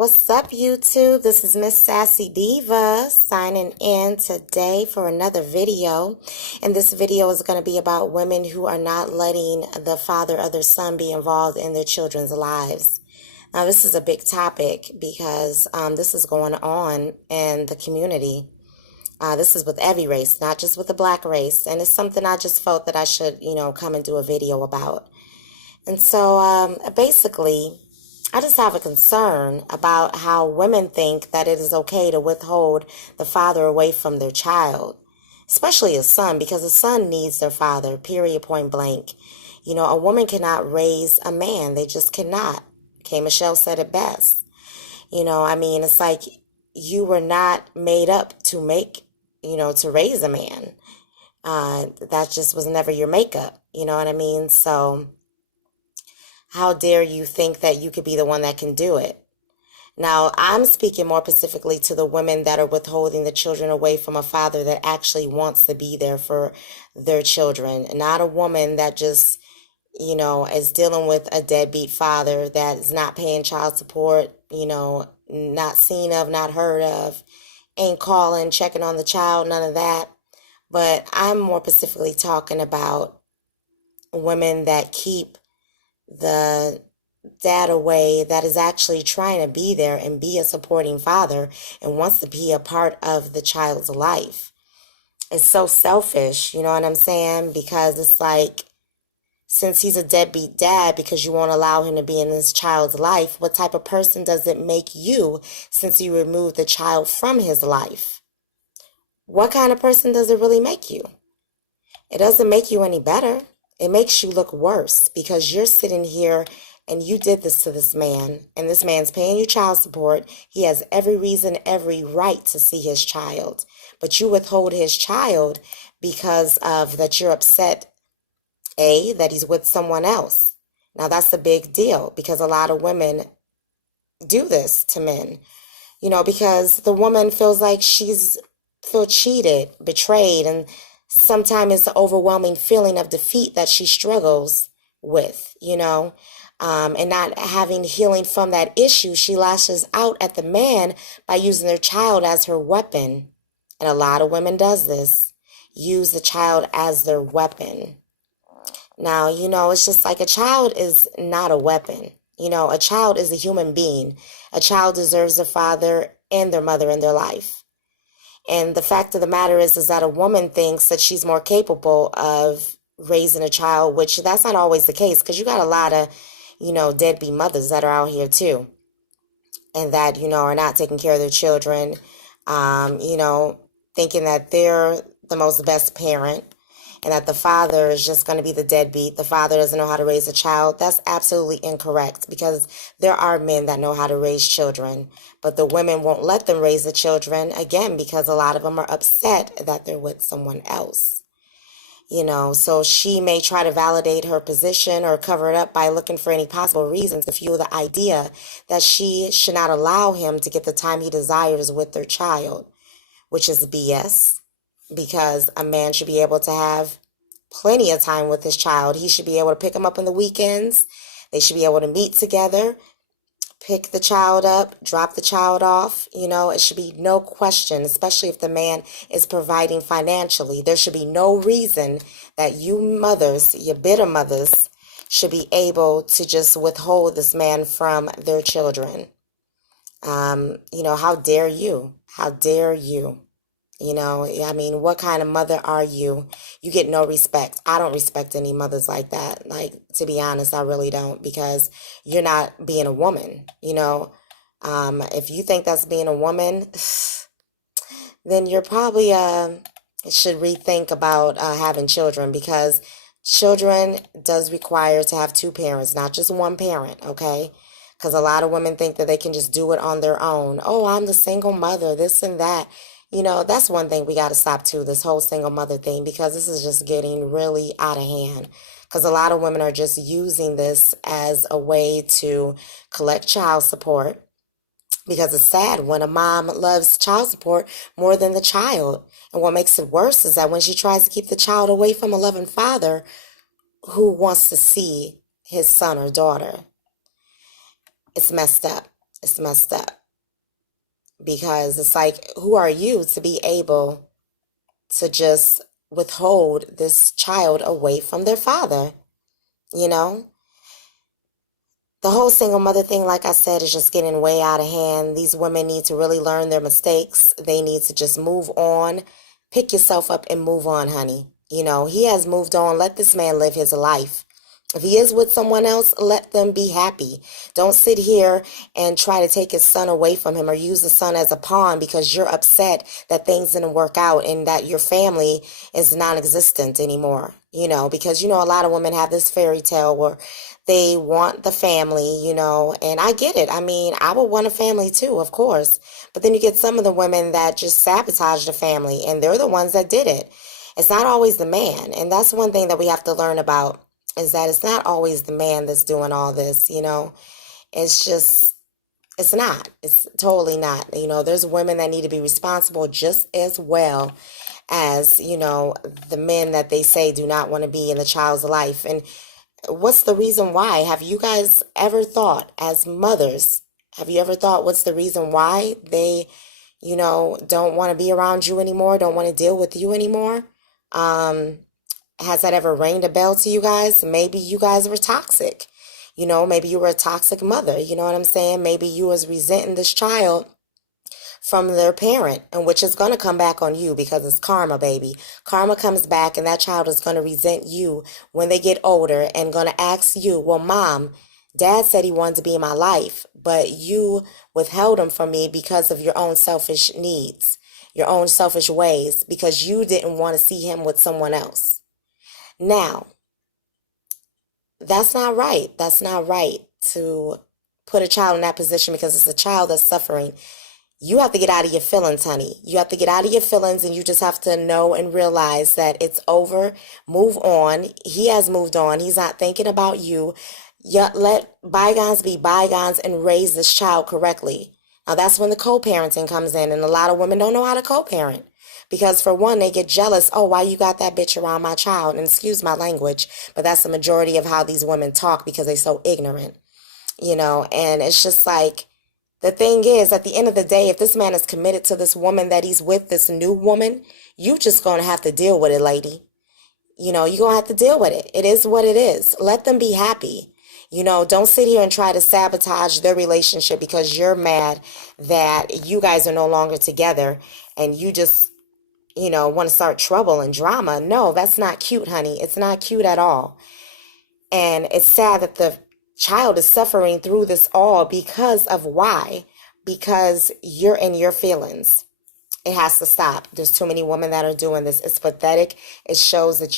What's up, YouTube? This is Miss Sassy Diva signing in today for another video. And this video is going to be about women who are not letting the father of their son be involved in their children's lives. Now, this is a big topic because this is going on in the community. This is with every race, not just with the black race. And it's something I just felt that I should, come and do a video about. And so basically, I just have a concern about how women think that it is okay to withhold the father away from their child, especially a son, because a son needs their father, period, point blank. A woman cannot raise a man. They just cannot. K. Michelle said it best. It's like you were not made up to to raise a man. That just was never your makeup. You know what I mean? So how dare you think that you could be the one that can do it? Now, I'm speaking more specifically to the women that are withholding the children away from a father that actually wants to be there for their children, not a woman that just, is dealing with a deadbeat father that is not paying child support, not seen of, not heard of, ain't calling, checking on the child, none of that. But I'm more specifically talking about women that keep the dad away that is actually trying to be there and be a supporting father and wants to be a part of the child's life. It's so selfish, you know what I'm saying? Because it's like, since he's a deadbeat dad because you won't allow him to be in this child's life, what type of person does it make you since you removed the child from his life? What kind of person does it really make you? It doesn't make you any better. It makes you look worse because you're sitting here and you did this to this man, and this man's paying you child support. He has every reason, every right to see his child, but you withhold his child because of that you're upset, that he's with someone else. Now, that's a big deal because a lot of women do this to men, because the woman feels like feel cheated, betrayed, and sometimes it's the overwhelming feeling of defeat that she struggles with, and not having healing from that issue. She lashes out at the man by using their child as her weapon. And a lot of women does this, use the child as their weapon. Now, it's just like a child is not a weapon. A child is a human being. A child deserves their father and their mother in their life. And the fact of the matter is that a woman thinks that she's more capable of raising a child, which that's not always the case because you got a lot of, deadbeat mothers that are out here too. And that, are not taking care of their children, thinking that they're the most best parent and that the father is just going to be the deadbeat. The father doesn't know how to raise a child. That's absolutely incorrect because there are men that know how to raise children, but the women won't let them raise the children, again, because a lot of them are upset that they're with someone else. So she may try to validate her position or cover it up by looking for any possible reasons to fuel the idea that she should not allow him to get the time he desires with their child, which is BS. Because a man should be able to have plenty of time with his child. He should be able to pick him up on the weekends. They should be able to meet together, pick the child up, drop the child off. It should be no question, especially if the man is providing financially. There should be no reason that you mothers, you bitter mothers, should be able to just withhold this man from their children. How dare you? How dare you? What kind of mother are you? You get no respect. I don't respect any mothers like that. Like, to be honest, I really don't, because you're not being a woman, If you think that's being a woman, then you're probably should rethink about having children, because children does require to have two parents, not just one parent, okay? Because a lot of women think that they can just do it on their own. Oh, I'm the single mother, this and that. That's one thing we got to stop too, this whole single mother thing, because this is just getting really out of hand. Because a lot of women are just using this as a way to collect child support. Because it's sad when a mom loves child support more than the child. And what makes it worse is that when she tries to keep the child away from a loving father who wants to see his son or daughter, it's messed up. It's messed up because it's like, who are you to be able to just withhold this child away from their father? You know, the whole single mother thing, like I said, is just getting way out of hand. These women need to really learn their mistakes. They need to just move on, pick yourself up and move on, honey. You know, he has moved on. Let this man live his life. If he is with someone else, let them be happy. Don't sit here and try to take his son away from him or use the son as a pawn because you're upset that things didn't work out and that your family is non-existent anymore. You know, because, you know, a lot of women have this fairy tale where they want the family, you know, and I get it. I mean, I would want a family too, of course. But then you get some of the women that just sabotage the family, and they're the ones that did it. It's not always the man. And that's one thing that we have to learn about, is that it's not always the man that's doing all this, you know. It's just, it's not. It's totally not. You know, there's women that need to be responsible just as well as, you know, the men that they say do not want to be in the child's life. And what's the reason why? Have you guys ever thought, as mothers, have you ever thought what's the reason why they, you know, don't want to be around you anymore, don't want to deal with you anymore? Has that ever rang a bell to you guys? Maybe you guys were toxic. You know, maybe you were a toxic mother. You know what I'm saying? Maybe you was resenting this child from their parent, and which is going to come back on you because it's karma, baby. Karma comes back, and that child is going to resent you when they get older and going to ask you, well, mom, dad said he wanted to be in my life, but you withheld him from me because of your own selfish needs, your own selfish ways, because you didn't want to see him with someone else. Now, that's not right. That's not right to put a child in that position because it's a child that's suffering. You have to get out of your feelings, honey. You have to get out of your feelings, and you just have to know and realize that it's over. Move on. He has moved on. He's not thinking about you. Let bygones be bygones and raise this child correctly. Now, that's when the co-parenting comes in, and a lot of women don't know how to co-parent. Because for one, they get jealous. Oh, why you got that bitch around my child? And excuse my language, but that's the majority of how these women talk because they're so ignorant, you know. And it's just like, the thing is, at the end of the day, if this man is committed to this woman that he's with, this new woman, you just gonna have to deal with it, lady. You know, you're gonna have to deal with it. It is what it is. Let them be happy. You know, don't sit here and try to sabotage their relationship because you're mad that you guys are no longer together and you just, you know, want to start trouble and drama. No, that's not cute, honey. It's not cute at all. And it's sad that the child is suffering through this all because of why? Because you're in your feelings. It has to stop. There's too many women that are doing this. It's pathetic. It shows that